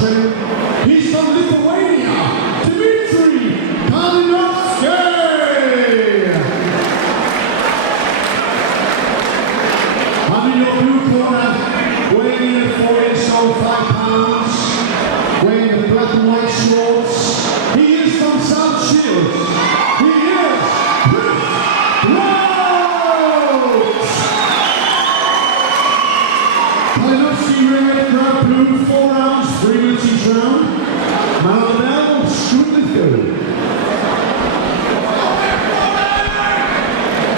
training. He's from Lithuania, DMITRij Kalinovskyj. And in your blue corner, weighing in at 4 inches over 5 pounds, wearing the black and white shorts. He is from South Shields. He is GROUT. Kalinovskyj red, GROUT blue, 4 rounds, 3 minutes each round. Man on the bell, extremely good.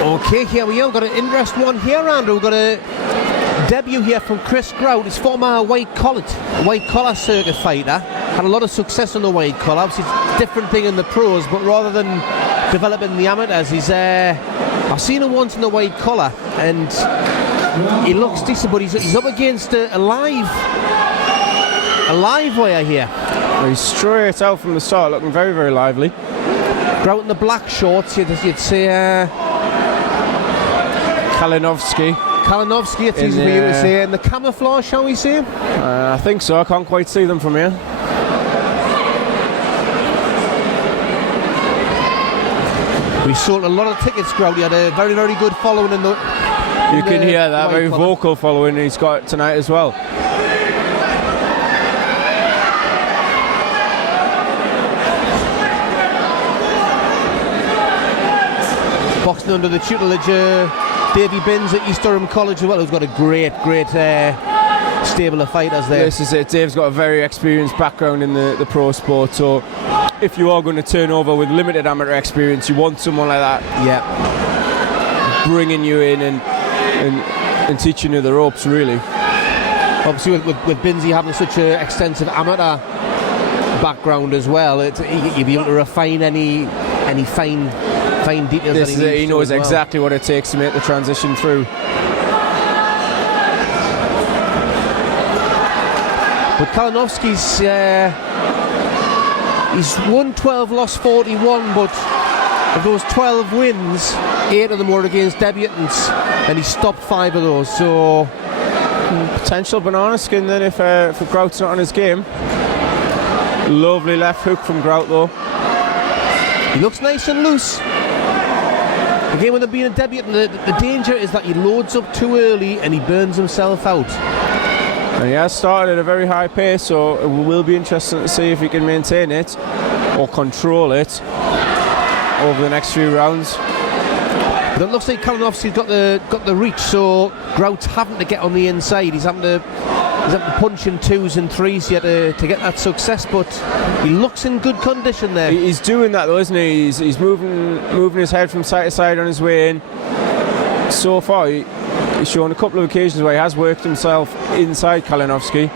Okay, here we are. We've got an interesting one here, Andrew. We've got a debut here from Chris GROUT. He's former white collar circuit fighter. Had a lot of success on the white collar. Obviously, it's a different thing in the pros, but rather than developing the amateurs, he's I've seen him once in the white collar, and he looks decent, but he's up against a live wire here. He's straight out from the start, looking very, very lively. GROUT in the black shorts, you'd say Kalinovskyj. Kalinovskyj, it's easy for you to say. And the camouflage, shall we say? I think so. I can't quite see them from here. We sold a lot of tickets, GROUT. He had a very, very good following in the. You can hear that very vocal following he's got tonight as well. Boxing under the tutelage of Davy Binns at East Durham College as well, who's got a great stable of fighters there. This is it. Dave's got a very experienced background in the pro sport, so if you are going to turn over with limited amateur experience, you want someone like that. Yeah. Bringing you in and teaching you the ropes, really. Obviously, with Binsey having such an extensive amateur background as well, you'll be able to refine any fine details that he needs. He knows exactly what it takes to make the transition through. But Kalinovskyj's he's won 12, lost 41, but of those 12 wins, 8 of them were against debutants, and he stopped 5 of those. So potential banana skin then if GROUT's not on his game. Lovely left hook from GROUT though. He looks nice and loose. Again, with him being a debutant, the danger is that he loads up too early and he burns himself out. And he has started at a very high pace, so it will be interesting to see if he can maintain it or control it over the next few rounds. But it looks like Kalinovskyj's got the reach, so GROUT's having to get on the inside. He's having to punch in 2s and 3s yet to get that success, but he looks in good condition there. He's doing that though, isn't he? He's moving his head from side to side on his way in. So far, he's shown a couple of occasions where he has worked himself inside Kalinovskyj.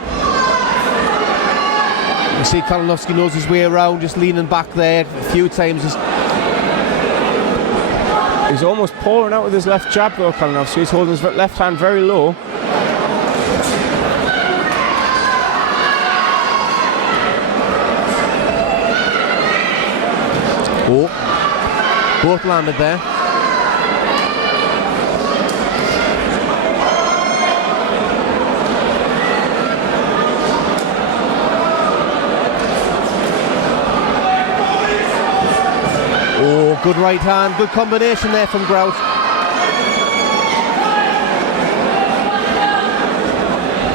You see Kalinovskyj knows his way around, just leaning back there a few times. He's almost pouring out with his left jab though, Kalinovskyj. He's holding his left hand very low. Oh, both landed there. Oh, good right hand, good combination there from GROUT.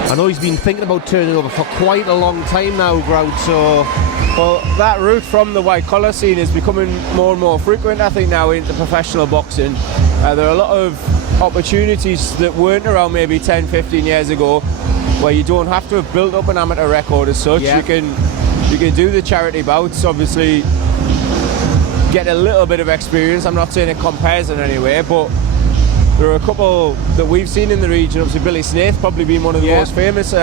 I know he's been thinking about turning over for quite a long time now, GROUT, so... Well, that route from the white collar scene is becoming more and more frequent, I think, now into professional boxing. There are a lot of opportunities that weren't around maybe 10, 15 years ago, where you don't have to have built up an amateur record as such. Yeah. You can do the charity bouts, obviously get a little bit of experience. I'm not saying it compares in any way, but there are a couple that we've seen in the region. Obviously Billy Snaith probably being one of the most famous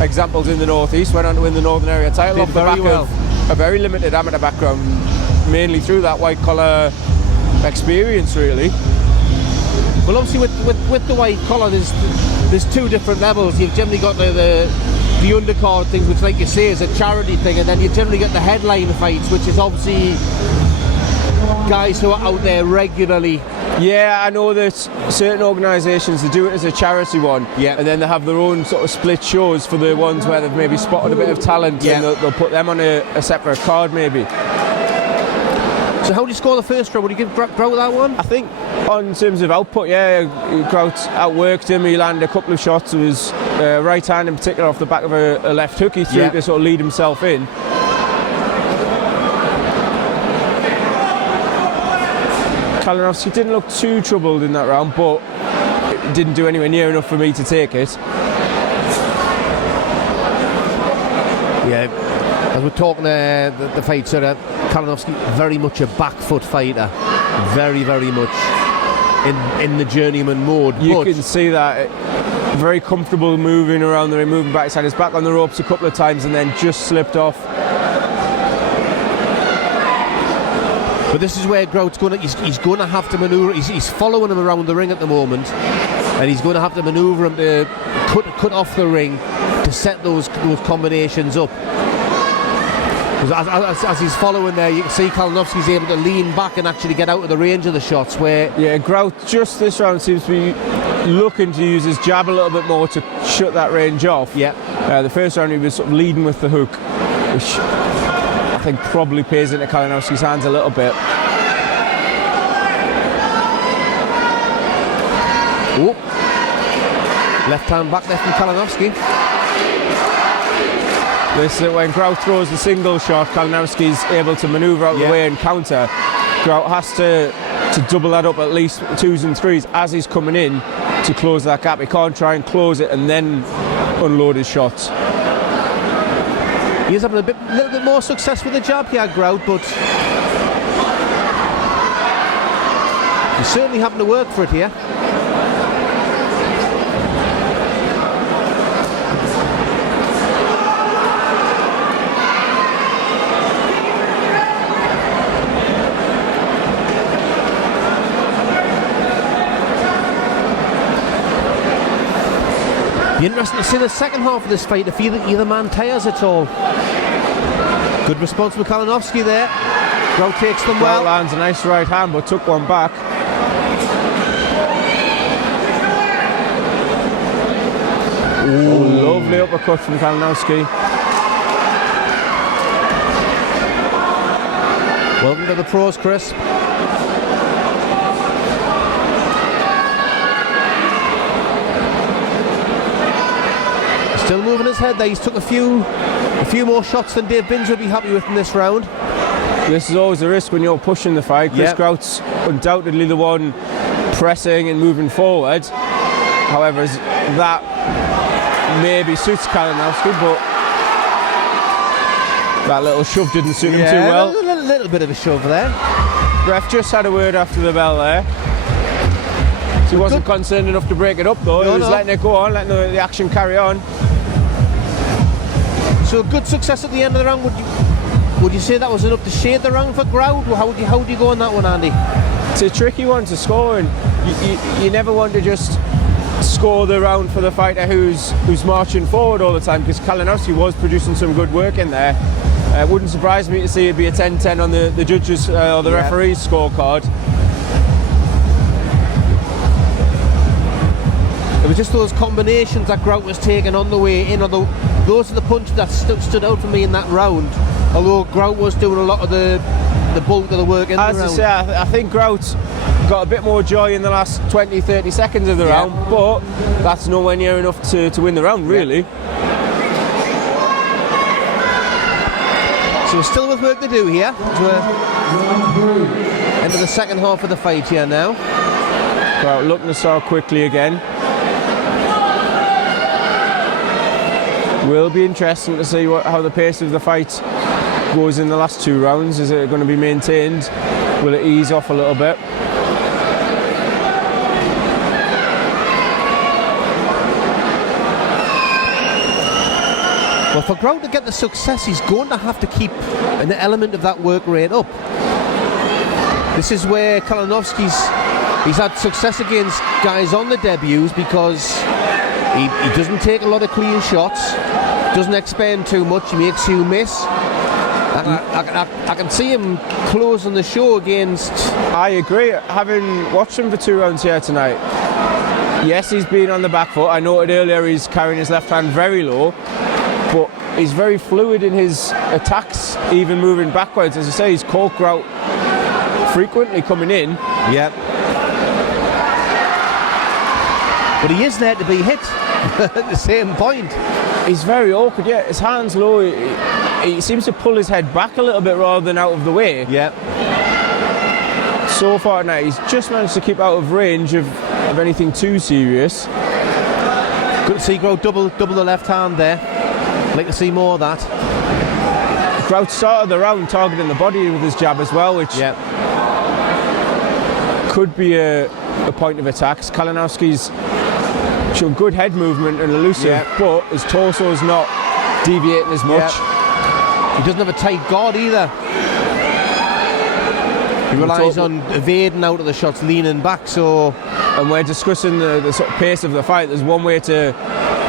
examples in the northeast. Went on to win the Northern Area title off the back of a very limited amateur background, mainly through that white collar experience, really. Well, obviously with the white collar, there's 2 different levels. You've generally got the undercard things, which, like you say, is a charity thing, and then you generally get the headline fights, which is obviously guys who are out there regularly Yeah, I know that certain organisations, they do it as a charity one, and then they have their own sort of split shows for the ones where they've maybe spotted a bit of talent, and they'll put them on a separate card maybe. So how do you score the first round? Would you give Grout that one? I think on terms of output, Grout outworked him. He landed a couple of shots. It was right hand in particular off the back of a left hook he threw to sort of lead himself in. Kalinovsky didn't look too troubled in that round, but it didn't do anywhere near enough for me to take it. Yeah, as we're talking the fight, sir, Kalinovsky very much a back foot fighter, very much in the journeyman mode. You can see that, very comfortable moving around the ring, moving back. He's had his back on the ropes a couple of times and then just slipped off. But this is where Grout's he's going to have to manoeuvre. He's following him around the ring at the moment, and he's going to have to manoeuvre him to cut off the ring to set those combinations up. Because as he's following there, you can see Kalinovsky's able to lean back and actually get out of the range of the shots. Where Grout just this round seems to be looking to use his jab a little bit more to shut that range off. The first round he was sort of leading with the hook, which I think probably pays into Kalinovsky's hands a little bit. Oh. Left hand back there from Kalinovsky. This is when Grout throws the single shot, Kalinovsky's able to manoeuvre out of the way and counter. Grout has to double that up at least 2s and 3s as he's coming in to close that gap. He can't try and close it and then unload his shots. He's having a little bit more success with the jab here, Grout, but he's certainly having to work for it here. Be interesting to see the second half of this fight if either man tires at all. Good response from Kalinovsky there. Grout takes them well. Lands a nice right hand but took one back. Ooh, lovely uppercut from Kalinovsky. Welcome to the pros, Chris. Still moving his head there. He's took a few more shots than Dave Binns would be happy with in this round. This is always a risk when you're pushing the fight. Chris Grout's undoubtedly the one pressing and moving forward. However, that maybe suits Kalinovsky, but that little shove didn't suit him too well. A little bit of a shove there. Ref just had a word after the bell there. So he wasn't concerned enough to break it up though. He was letting it go on, letting the action carry on. So a good success at the end of the round. Would you say that was enough to shade the round for Grout? How do you go on that one, Andy? It's a tricky one to score, and you never want to just score the round for the fighter who's marching forward all the time, because Kalinovsky was producing some good work in there. It wouldn't surprise me to see it be a 10-10 on the judges or the referee's scorecard. It was just those combinations that Grout was taking on the way in. Those are the punches that stood out for me in that round. Although Grout was doing a lot of the bulk of the work in the round. As I say, I think Grout got a bit more joy in the last 20-30 seconds of the round, but that's nowhere near enough to win the round, really. So we're still with work to do here. We're into the second half of the fight here now. Grout looking to start quickly again. Will be interesting to see how the pace of the fight goes in the last two rounds. Is it going to be maintained? Will it ease off a little bit? Well, for Grout to get the success, he's going to have to keep an element of that work rate up. This is where he's had success against guys on the debuts because he doesn't take a lot of clean shots, doesn't expend too much, he makes you miss. I can see him closing the show against... I agree. Having watched him for 2 rounds here tonight, yes, he's been on the back foot. I noted earlier he's carrying his left hand very low, but he's very fluid in his attacks, even moving backwards. As I say, he's caught Grout frequently coming in. Yep. But he is there to be hit at the same point. He's very awkward, yeah. His hand's low. He seems to pull his head back a little bit rather than out of the way. Yep. So far tonight, he's just managed to keep out of range of anything too serious. Good to see Grout double the left hand there. Like to see more of that. Grout started the round targeting the body with his jab as well, which could be a point of attack. Kalinowski's shown good head movement and elusive, but his torso's not deviating as much. He doesn't have a tight guard either. He relies on evading out of the shots, leaning back. So, and we're discussing the sort of pace of the fight. There's one way to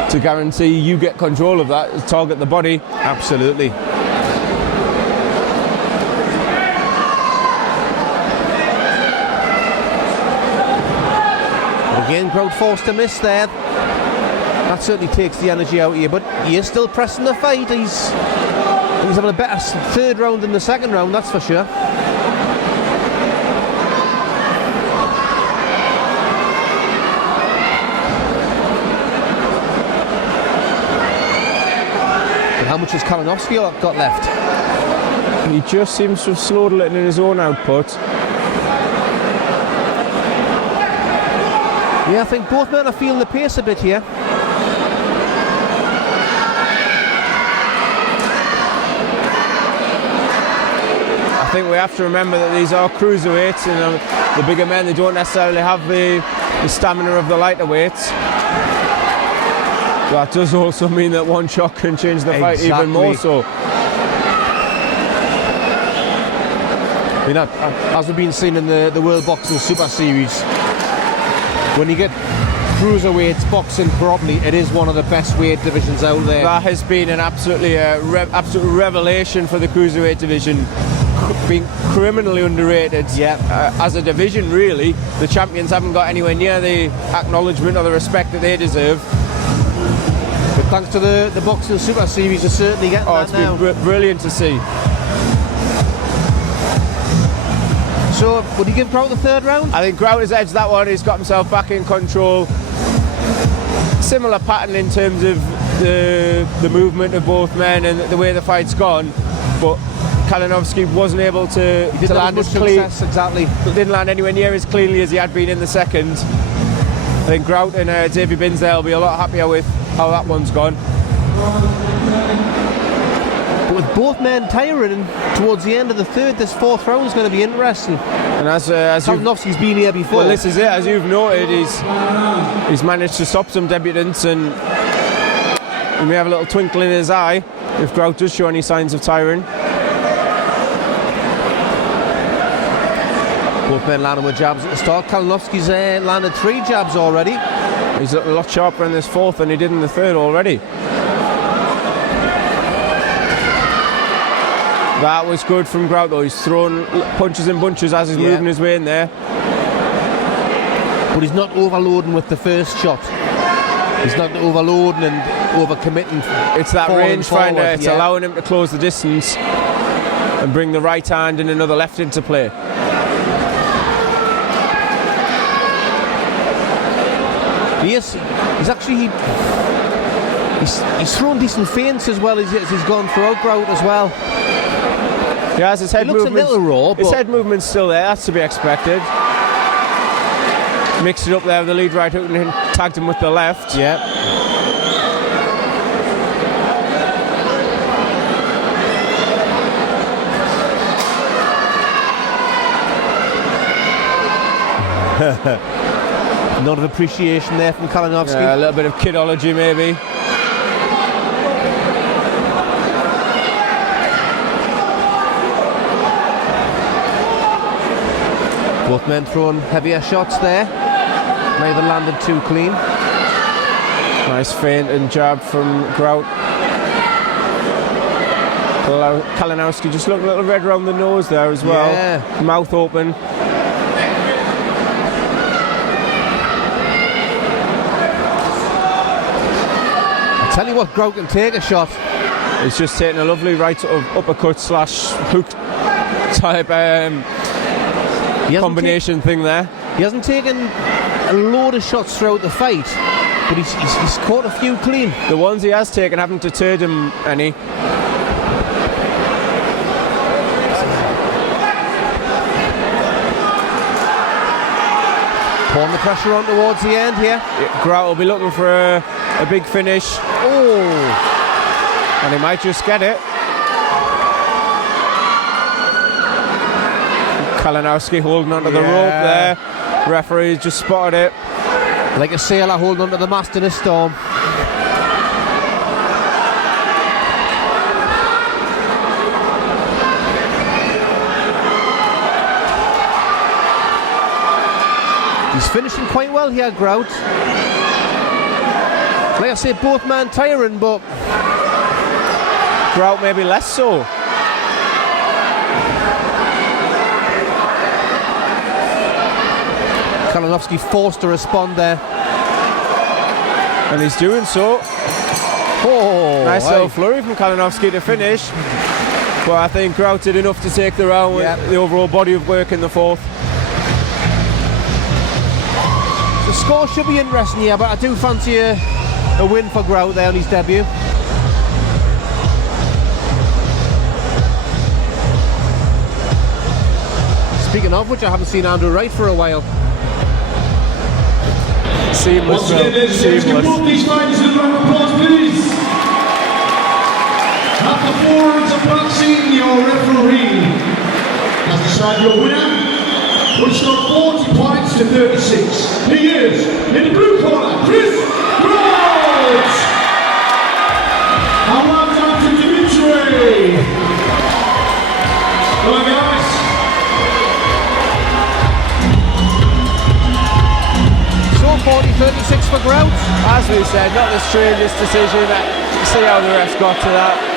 guarantee you get control of that, is target the body. Absolutely. Again, Grout forced to miss there. That certainly takes the energy out of you, but he is still pressing the fight. He's having a better third round than the second round, that's for sure. And how much has Kalinowski got left? He just seems to have slowed a little in his own output. Yeah, I think both men are feeling the pace a bit here. I think we have to remember that these are cruiserweights, and the bigger men, they don't necessarily have the stamina of the lighter weights. That does also mean that one shot can change the fight even more so. I mean, as we've been seeing in the World Boxing Super Series, when you get cruiserweights boxing properly, it is one of the best weight divisions out there. That has been an absolute revelation for the cruiserweight division, being criminally underrated. As a division, really. The champions haven't got anywhere near the acknowledgement or the respect that they deserve. But thanks to the Boxing Super Series, you're certainly getting that now. It's been brilliant to see. So, would you give Grout the third round? I think Grout has edged that one. He's got himself back in control. Similar pattern in terms of the movement of both men and the way the fight's gone, but Kalinowski wasn't able to land as clean. Exactly. Didn't land anywhere near as cleanly as he had been in the second. I think Grout and Davy Binsdale will be a lot happier with how that one's gone. But with both men tiring towards the end of the third, this fourth round is going to be interesting. And as Kalinowski's been here before. Well, this is it. As you've noted, he's managed to stop some debutants, and we may have a little twinkle in his eye if Grout does show any signs of tiring. Both men landing with jabs at the start. Kalinowski's landed 3 jabs already. He's looking a lot sharper in this fourth than he did in the third already. That was good from Grout though. He's throwing punches and bunches as he's moving his way in there. But he's not overloading with the first shot. He's not overloading and overcommitting. It's that rangefinder. It's allowing him to close the distance and bring the right hand and another left into play. Yes, he's actually he's thrown decent feints as well as he's gone throughout Grout as well. Yeah, his head movement. Looks a little raw, his head movement's still there. That's to be expected. Mixed it up there with the lead right hook and tagged him with the left. Yeah. Nod of appreciation there from Kalinowski. Yeah, a little bit of kidology maybe. Both men throwing heavier shots there. Neither landed too clean. Nice feint and jab from Grout. Kalinowski just looked a little red around the nose there as well. Yeah. Mouth open. I tell you what, Grout can take a shot. He's just taking a lovely right sort of uppercut slash hook type combination thing there. He hasn't taken a load of shots throughout the fight, but he's caught a few clean. The ones he has taken haven't deterred him any. Pouring the pressure on towards the end here. Grout will be looking for a big finish. Oh! And he might just get it. Kalinowski holding onto the rope there. Referee just spotted it. Like a sailor holding onto the mast in a storm. He's finishing quite well here, Grout. Like I say, both men tiring, but Grout maybe less so. Kalinowski forced to respond there. And he's doing so. Oh, Nice little flurry from Kalinowski to finish. But I think Grout did enough to take the round with the overall body of work in the fourth. The score should be interesting here, but I do fancy a win for Grout there on his debut. Speaking of which, I haven't seen Andrew Wright for a while. Seamless. Once again, ladies and gentlemen, can both these fighters in a round of applause, please. After 4 rounds of boxing, your referee has decided your winner, which scored 40 points to 36. He is, in the blue corner, Chris Grout! And well done to Dimitri! Come on, guys. So 40-36 for Grout. As we said, not the strangest decision. See how the refs got to that.